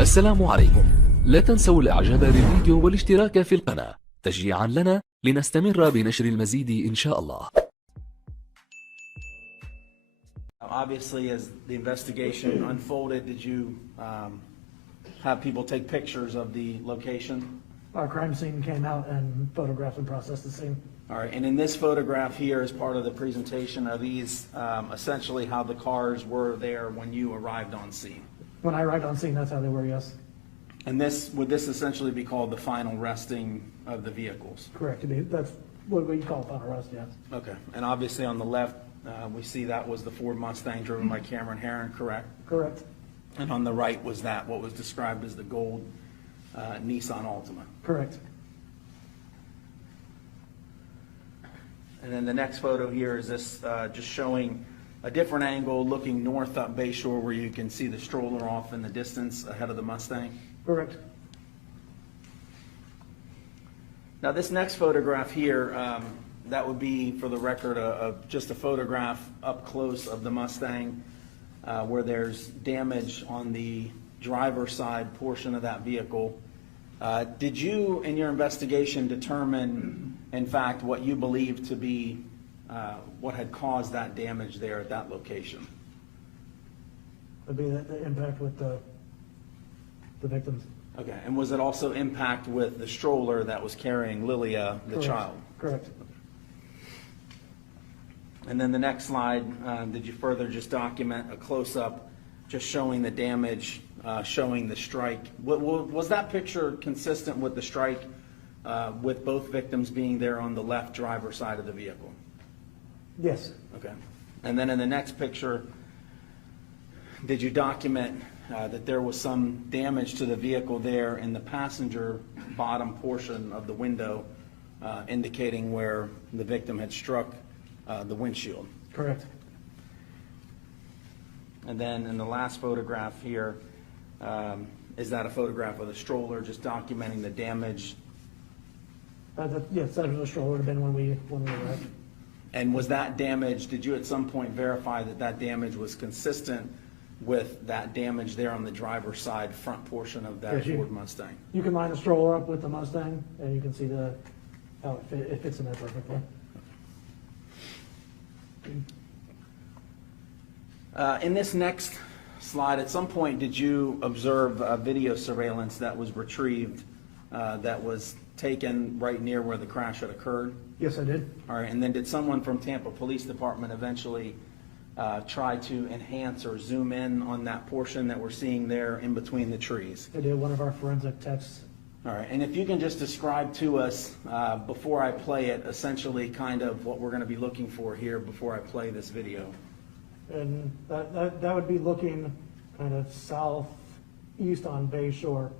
السلام عليكم. لا تنسوا الاعجاب بالفيديو والاشتراك في القناة تشجيعا لنا لنستمر بنشر المزيد إن شاء الله. Obviously, as the investigation unfolded, did you have people take pictures of the location? Our crime scene came out and photographed and processed the scene. All right, and in this photograph here, as part of the presentation, are these essentially how the cars were there when you arrived on scene? When I arrived on scene, that's how they were, yes. And would this essentially be called the final resting of the vehicles? Correct. That's what we call final arrest, yes. Okay, and obviously on the left, we see that was the Ford Mustang driven by Heyrin, correct? Correct. And on the right was that, what was described as the gold Nissan Altima. Correct. And then the next photo here is this just showing a different angle looking north up Bayshore where you can see the stroller off in the distance ahead of the Mustang. Correct. Now this next photograph here, that would be, for the record, just a photograph up close of the Mustang where there's damage on the driver's side portion of that vehicle. Did you, in your investigation, determine, in fact, what you believe to be what had caused that damage there at that location? Would be the impact with the victims. Okay, and was it also impact with the stroller that was carrying Lilia, the Correct. child? Correct. And then the next slide, did you further just document a close-up just showing the damage, showing the strike? Was that picture consistent with the strike with both victims being there on the left driver's side of the vehicle? Yes. Okay. And then in the next picture, did you document that there was some damage to the vehicle there in the passenger bottom portion of the window, indicating where the victim had struck the windshield? Correct. And then in the last photograph here, is that a photograph of the stroller, just documenting the damage? Yes, that was a stroller would have been when we arrived. And was that damage, did you at some point verify that that damage was consistent with that damage there on the driver's side front portion of that Ford Mustang? You can line the stroller up with the Mustang, and you can see how it fits in there perfectly. In this next slide, at some point, did you observe video surveillance that was retrieved that was taken right near where the crash had occurred? Yes, I did. All right, and then did someone from Tampa Police Department eventually try to enhance or zoom in on that portion that we're seeing there in between the trees? I did. One of our forensic techs. All right, and if you can just describe to us, before I play it, essentially kind of what we're going to be looking for here before I play this video. And that would be looking kind of southeast on Bayshore.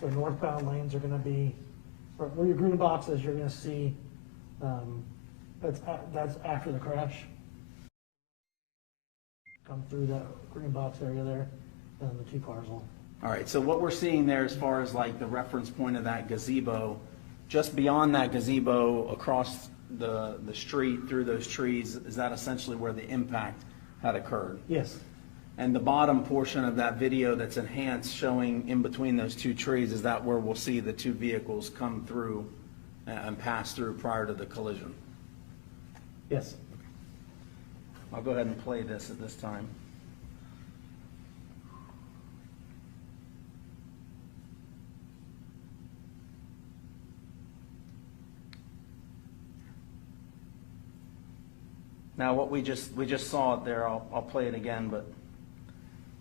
So northbound lanes are going to be, where your green boxes, you're going to see, that's after the crash. Come through that green box area there, and the two cars will. All right, so what we're seeing there as far as like the reference point of that gazebo, just beyond that gazebo across the street through those trees, is that essentially where the impact had occurred? Yes. And the bottom portion of that video that's enhanced showing in between those two trees, is that where we'll see the two vehicles come through and pass through prior to the collision? Yes. I'll go ahead and play this at this time. Now what we just saw it there, I'll play it again, but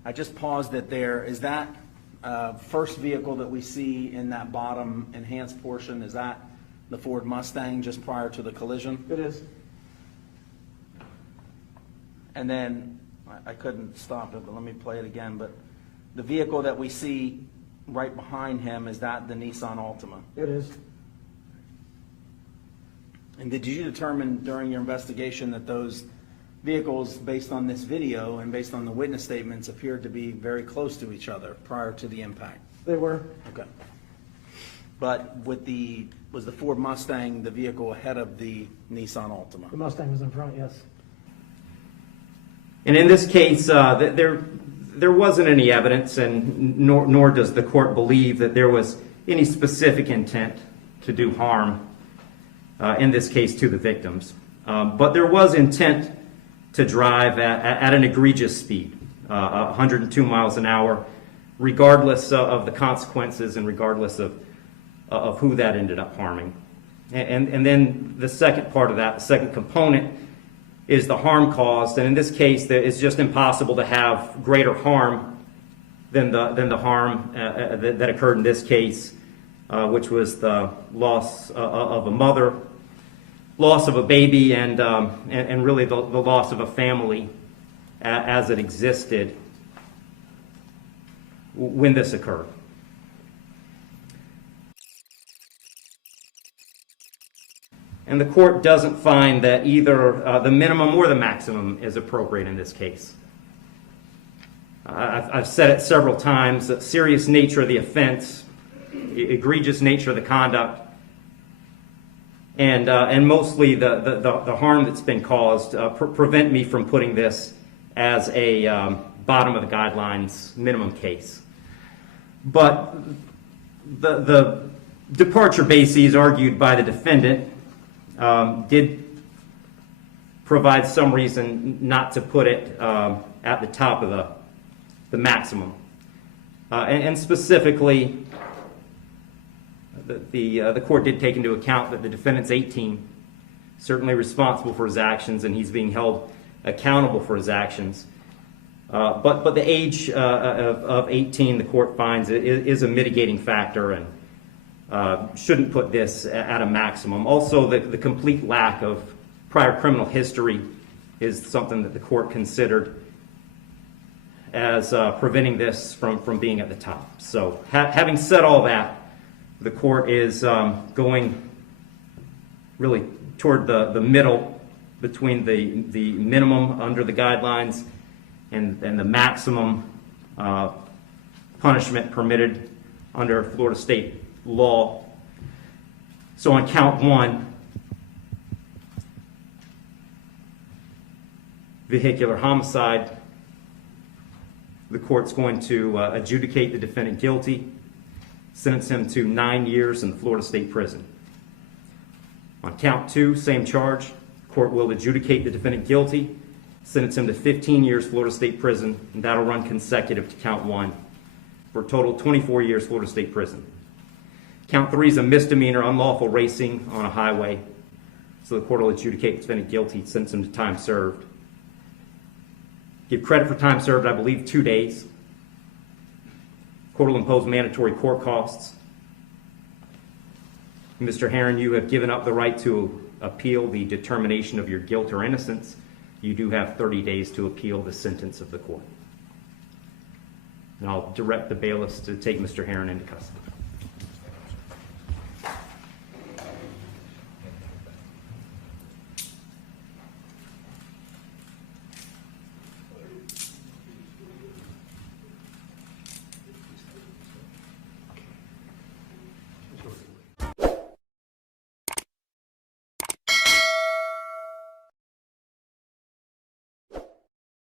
I just paused it there. Is that first vehicle that we see in that bottom enhanced portion, is that the Ford Mustang just prior to the collision? It is. And then, I couldn't stop it, but let me play it again. But the vehicle that we see right behind him, is that the Nissan Altima? It is. And did you determine during your investigation that those vehicles, based on this video and based on the witness statements, appeared to be very close to each other prior to the impact? They were. Okay. But was the Ford Mustang the vehicle ahead of the Nissan Altima? The Mustang was in front, yes. And in this case, there wasn't any evidence, and nor does the court believe that there was any specific intent to do harm, in this case to the victims. But there was intent to drive at an egregious speed, 102 miles an hour, regardless of the consequences and regardless of who that ended up harming. And then the second part of that, the second component, is the harm caused. And in this case, it's just impossible to have greater harm than the harm that occurred in this case, which was the loss of a mother, loss of a baby, and really the loss of a family as it existed when this occurred. And the court doesn't find that either the minimum or the maximum is appropriate in this case. I've said it several times, the serious nature of the offense, egregious nature of the conduct, and mostly the harm that's been caused prevent me from putting this as a bottom of the guidelines minimum case. But the departure bases argued by the defendant did provide some reason not to put it at the top of the maximum. And specifically, the court did take into account that the defendant's 18, certainly responsible for his actions, and he's being held accountable for his actions. But the age of 18, the court finds, is a mitigating factor and shouldn't put this at a maximum. Also, the complete lack of prior criminal history is something that the court considered as preventing this from being at the top. So having said all that, the court is going really toward the middle between the minimum under the guidelines and the maximum punishment permitted under Florida state law. So on count one, vehicular homicide, the court's going to adjudicate the defendant guilty, sentence him to 9 years in the Florida State Prison. On count two, same charge, the court will adjudicate the defendant guilty, sentence him to 15 years Florida State Prison, and that'll run consecutive to count one, for a total 24 years Florida State Prison. Count three is a misdemeanor, unlawful racing on a highway. So the court will adjudicate the defendant guilty, sentence him to time served. Give credit for time served, I believe, 2 days. Court will impose mandatory court costs. Mr. Heron, you have given up the right to appeal the determination of your guilt or innocence. You do have 30 days to appeal the sentence of the court. And I'll direct the bailiffs to take Mr. Heron into custody.